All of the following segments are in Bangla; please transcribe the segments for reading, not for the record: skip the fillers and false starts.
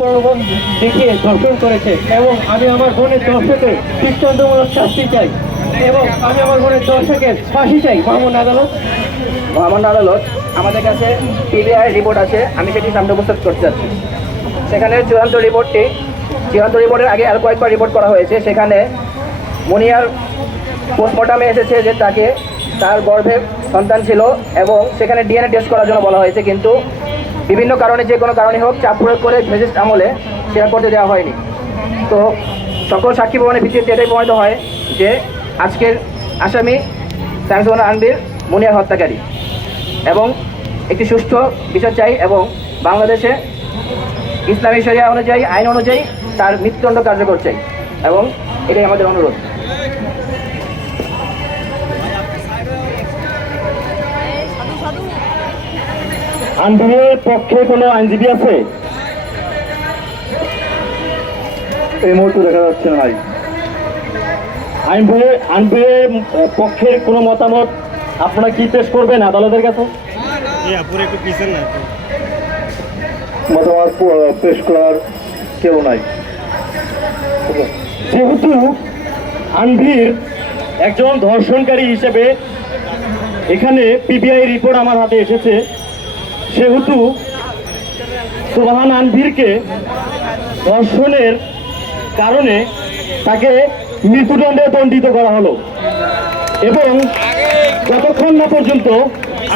প্রলোভন দেখিয়ে ধর্ষণ করেছে এবং আমি আমার বোনের দর্শকের দৃষ্টান্তমূলক শাস্তি চাই এবং আমি আমার বোনের দর্শকের ফাঁসি চাই। মহামান্য আদালত, আমাদের কাছে পিবিআই রিপোর্ট আছে, আমি সেটি সামনে উপস্থিত করতে যাচ্ছি। সেখানে চূড়ান্ত রিপোর্টের আগে আরও কয়েকবার রিপোর্ট করা হয়েছে। সেখানে মুনিয়ার পোস্টমর্টমে এসেছে যে তার গর্ভে সন্তান ছিল এবং সেখানে ডিএনএ টেস্ট করার জন্য বলা হয়েছে, কিন্তু বিভিন্ন কারণে, যে কোনো কারণে হোক, চাপ প্রয়োগ করে ফেসিস্ট আমলে সেটা করতে দেওয়া হয়নি। তো সকল সাক্ষী প্রমাণের ভিত্তিতে এটাই প্রমাণিত হয় যে আজকের আসামি শামসুল আনবির মুনিয়ার হত্যাকারী, এবং একটি সুষ্ঠু বিচার চাই এবং বাংলাদেশে ইসলামী শরিয়া অনুযায়ী, আইন অনুযায়ী তার মৃত্যুদণ্ড কার্যকর চাই, এবং এটাই আমাদের অনুরোধ। আনবিরের পক্ষে কোনো আইনজীবী আছে? এই মুহূর্তে দেখা যাচ্ছে না। আনবিরের পক্ষের কোনো মতামত আপনারা কি পেশ করবেন আদালতের কাছে? মতামত পেশ করার কেউ নাই। যেহেতু আনবির একজন ধর্ষণকারী হিসেবে এখানে পিবিআই রিপোর্ট আমার হাতে এসেছে, সেহেতু সুবহান আনবিরকে ধর্ষণের কারণে তাকে মৃত্যুদণ্ডে দণ্ডিত করা হলো এবং যতক্ষণ না পর্যন্ত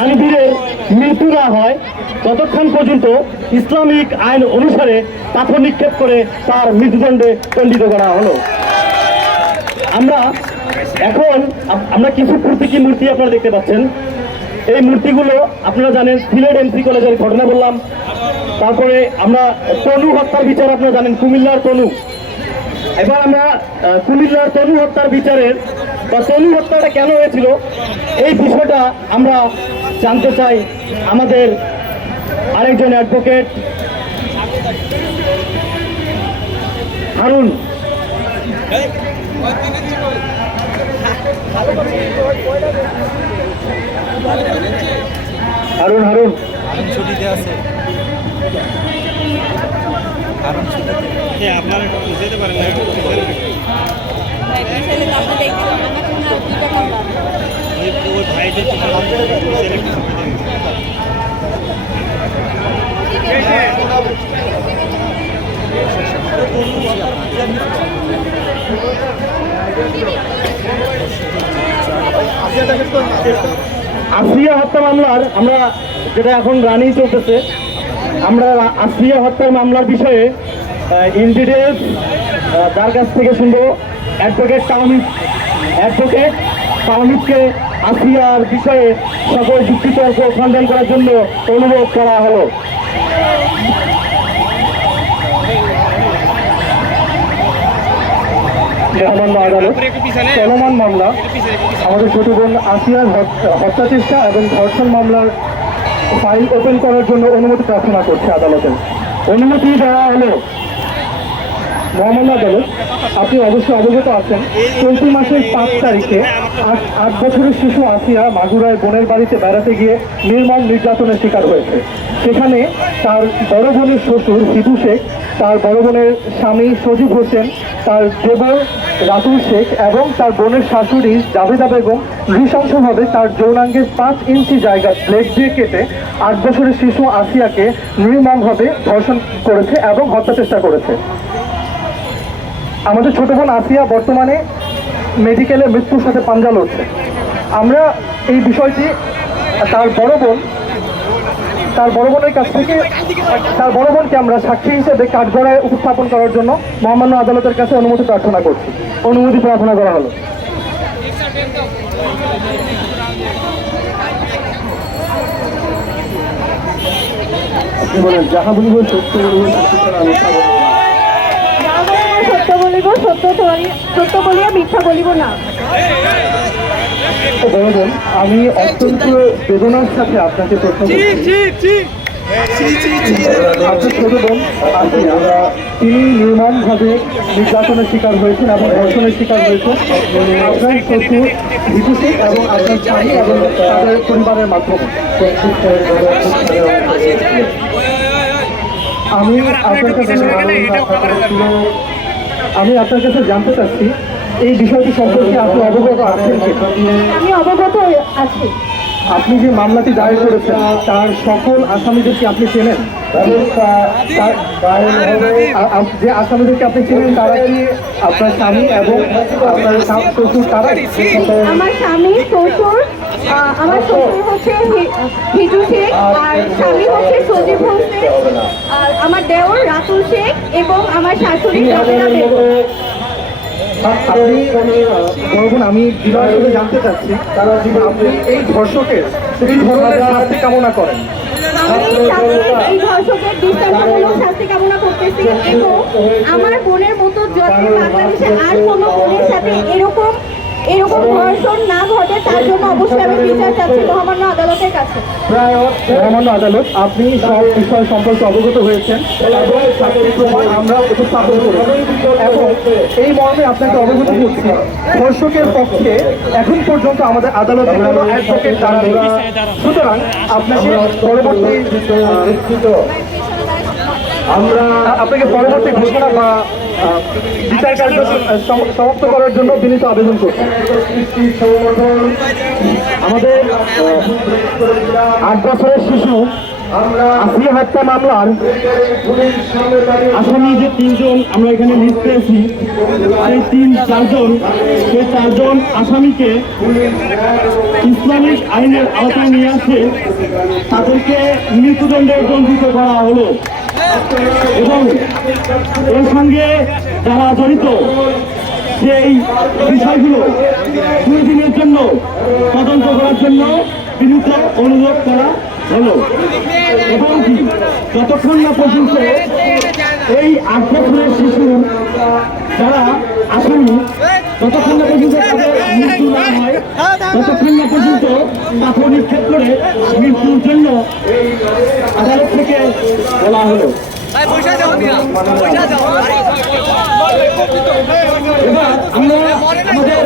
আনবিরের মৃত্যু না হয় ততক্ষণ পর্যন্ত ইসলামিক আইন অনুসারে পাথর নিক্ষেপ করে তার মৃত্যুদণ্ডে দণ্ডিত করা হলো। আমরা কিছু প্রতীকী মূর্তি আপনারা দেখতে পাচ্ছেন। এই মূর্তিগুলো আপনারা জানেন সিলেট এমসি কলেজের ঘটনা বললাম, তারপরে আমরা তনু হত্যার বিচার আপনারা জানেন, কুমিল্লার তনু। এবার আমরা কুমিল্লার তনু হত্যার বিচারের বা তনু হত্যাটা কেন হয়েছিল এই বিষয়টা আমরা জানতে চাই আমাদের আরেকজন অ্যাডভোকেট হারুন। হারুন ছুটিতে আছে, আপনারা যেতে পারেন না। আসিয়া হত্যা মামলার আমরা যেটা এখন রানিং চলতেছে, আমরা আসিয়া হত্যার মামলার বিষয়ে ইন ডিটেলস যার কাছ থেকে শুনবো অ্যাডভোকেট তাওহিদকে আসিয়ার বিষয়ে সকল যুক্তিতর্ক খণ্ডন করার জন্য অনুরোধ করা হলো। মহামান্য আদালত, চলমান মামলা আমাদের ছোট বোন আসিয়ার হত্যা চেষ্টা এবং ধর্ষণ মামলার ফাইল ওপেন করার জন্য অনুমতি প্রার্থনা করছে আদালতের। অনুমতি দেওয়া হলো। মহামান্য আদালত, আপনি অবশ্যই অবগত আছেন চলতি মাসের 5 তারিখে 8 বছরের শিশু আসিয়া মাগুরায় বোনের বাড়িতে বেড়াতে গিয়ে নির্মম নির্যাতনের শিকার হয়েছে। সেখানে তার বড় বোনের শ্বশুর হিদু শেখ, তার বড় বোনের স্বামী সজীব হোসেন, তার দেবর রাতুল শেখ এবং তার বোনের শাশুড়ি জাভেদা বেগম নৃশংসভাবে তার যৌনাঙ্গের 5 ইঞ্চি জায়গা ব্লেড দিয়ে কেটে 8 বছরের শিশু আসিয়াকে নির্মমভাবে ধর্ষণ করেছে এবং হত্যা চেষ্টা করেছে। আমাদের ছোট বোন আসিয়া বর্তমানে মেডিকেলে মৃত্যুর সাথে পাঞ্জা লড়ছে। আমরা এই বিষয়টি তার বড় বোনের কাছ থেকে তার বড় বোনকে আমরা সাক্ষী হিসেবে কাঠগড়ায় উপস্থাপন করার জন্য মহামান্য আদালতের কাছে অনুমতি প্রার্থনা করছি। অনুমতি প্রার্থনা করা হলো। আপনি বলেন, যাহা বলিব সত্য বলিব, সত্য বলিয়া মিথ্যা বলিব না। বলবেন, আমি অত্যন্ত বেদনার সাথে আপনাকে প্রশ্ন করছি। আপনার ছোট বোন আসিয়া তিনি নির্মমভাবে নির্যাতনের শিকার হয়েছেন এবং ধর্ষণের শিকার হয়েছেন আপনার শ্বশুর হিদু শেখ এবং আপনার স্বামী এবং তাদের পরিবারের মাধ্যমে। আমি আমি আপনার কাছে জানতে চাচ্ছি এই বিষয়টি সম্পর্কে আপনি অবগত আছেন কিনা? আমি অবগত আছি। আপনি যে মামলাটি দায়ের করেছেন তার সকল আসামিদেরকে আপনি চেনেন? যে আসামিদেরকে আপনি চেনেন তারা কি আপনার স্বামী এবং আপনার শ্বশুর তারা? আমার স্বামী, শ্বশুর, আমার শ্বশুর হচ্ছে হিজু শেখ, আর স্বামী হচ্ছে সজীব হোসেন, আর আমার দেওর রাতুল শেখ এবং আমার শাশুড়ি রবিনা বেগম। আপনি বলুন, আমি বিনয়ের সাথে জানতে চাচ্ছি আপনি এই ধর্ষকের কি ধরনের শাস্তি কামনা করেন? আমি এই ধর্ষকের দৃষ্টান্তমূলক শাস্তি কামনা করতেছি এবং আমার বোনের মতো যাতে বাংলাদেশে আর কোনো বোনের সাথে এরকম ধর্ষণ না ঘটে তার জন্য অবশ্যই আমি বিচার চাচ্ছি মহামান্য আদালতের কাছে। মহামান্য আদালত, আপনি সব বিষয় সম্পর্কে অবগত হয়েছেন এবং সাক্ষী প্রমাণ আমরা উপস্থাপন করি এবং এই মর্মে আপনাকে অবগত করছি ধর্ষকের পক্ষে এখন পর্যন্ত আমাদের আদালতে কোনো অ্যাডভোকেট দাঁড়ানো। সুতরাং আপনাকে আপনাকে পরবর্তী ঘোষণা বা বিচার কার্য সমাপ্ত করার জন্য বিনীত আবেদন করছি। আমাদের 8 বছরের শিশু আসিয়া হত্যা মামলার আসামি যে 3 জন আমরা এখানে লিস্ট পেয়েছি, সেই 4 জন আসামিকে ইসলামিক আইনের আওতায় নিয়ে আসে তাদেরকে মৃত্যুদণ্ডে দণ্ডিত করা হলো এবং এর সঙ্গে যারা জড়িত সেই বিষয়গুলো 2 দিনের জন্য তদন্ত করার জন্য বিনীত অনুরোধ করা হলো এবং কি যতক্ষণ না পর্যন্ত এই 8 বছরের শিশু যারা আসামি ততক্ষণ না পর্যন্ত তাদের মৃত্যু না হয় ততক্ষণ না পর্যন্ত পাথর নিক্ষেপ করে মৃত্যুর জন্য আদালত থেকে বলা হলো। এবার আমরা আমাদের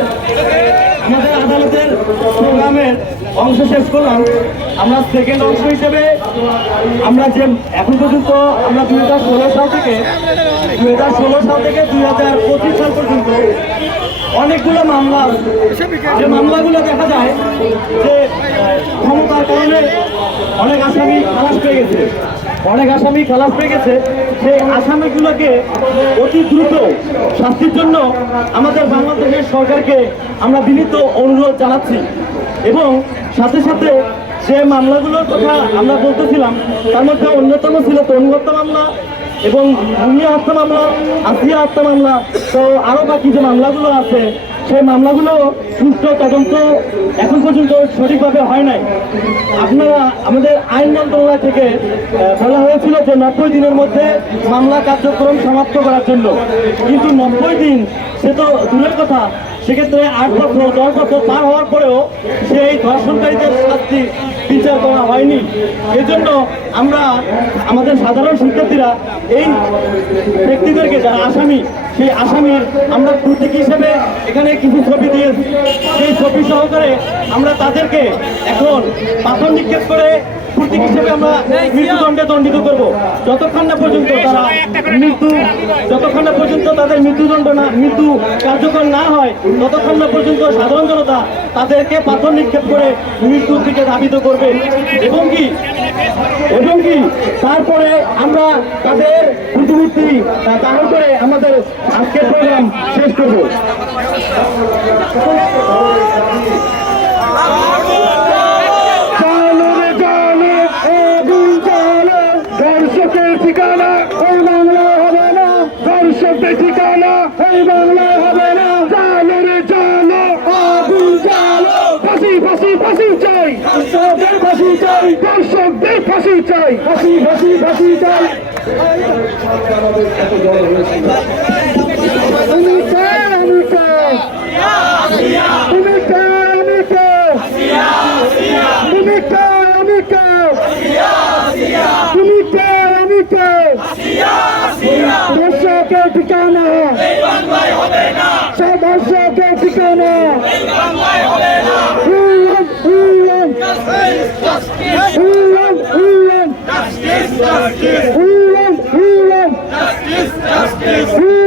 আদালতের প্রোগ্রামের অংশ শেষ করলাম। আমরা সেকেন্ড অংশ হিসেবে আমরা যে এখন পর্যন্ত আমরা 2016 সাল থেকে 2025 সাল পর্যন্ত অনেকগুলো মামলা, যে মামলাগুলো দেখা যায় যে ক্ষমতার কারণে অনেক আসামি খালাস পেয়ে গেছে সেই আসামিগুলোকে অতি দ্রুত শাস্তির জন্য আমাদের বাংলাদেশের সরকারকে আমরা বিনীত অনুরোধ জানাচ্ছি এবং সাথে সাথে যে মামলাগুলোর কথা আমরা বলতেছিলাম তার মধ্যে অন্যতম ছিল তনু হত্যা মামলা এবং মুনিয়া হত্যা মামলা, আসিয়া হত্যা মামলা। তো আরও বাকি যে মামলাগুলো আছে সেই মামলাগুলো সুষ্ঠু তদন্ত এখন পর্যন্ত সঠিকভাবে হয় নাই। আপনারা আমাদের আইন মন্ত্রণালয় থেকে বলা হয়েছিল যে 90 দিনের মধ্যে মামলা কার্যক্রম সমাপ্ত করার জন্য, কিন্তু 90 দিন সে তো দূরের কথা, সেক্ষেত্রে 8 বছর 10 বছর পার হওয়ার পরেও সেই ধর্ষণকারীদের শাস্তি বিচার করা হয়নি। এজন্য আমরা আমাদের সাধারণ শিক্ষার্থীরা এই ব্যক্তিদেরকে যারা আসামি সেই আসামির আমরা প্রতীক হিসেবে এখানে কিছু ছবি দিয়েছি। সেই ছবি সহকারে আমরা তাদেরকে এখন পাথর নিক্ষেপ করে প্রতীক হিসেবে আমরা মৃত্যুদণ্ডে দণ্ডিত করব যতক্ষণ না পর্যন্ত তাদের মৃত্যু কার্যকর না হয় ততক্ষণ না পর্যন্ত সাধারণ জনতা তাদেরকে পাথর নিক্ষেপ করে মৃত্যুর দিকে ধাবিত করবে এবং কি তারপরে আমরা তাদের প্রতিমূর্তি দাহন করে আমাদের আজকের প্রোগ্রাম শেষ করব। ঠিকানা এই বাংলা হবে না, দর্শকদের ঠিকানা এই বাংলা হবে না। জানো রে জানো, আগুন জ্বালো, ফাঁসি ফাঁসি ফাঁসি চাই, দর্শকদের ফাঁসি চাই, দর্শকদের ফাঁসি চাই, ফাঁসি ফাঁসি ফাঁসি চাই। তুমি কে আমি কে, তুমি কে আমি কে, তুমি কে আমি কে, তুমি কে আমি কে, দর্শকের ঠিকানা সব দর্শকের ঠিকানা উড়ন We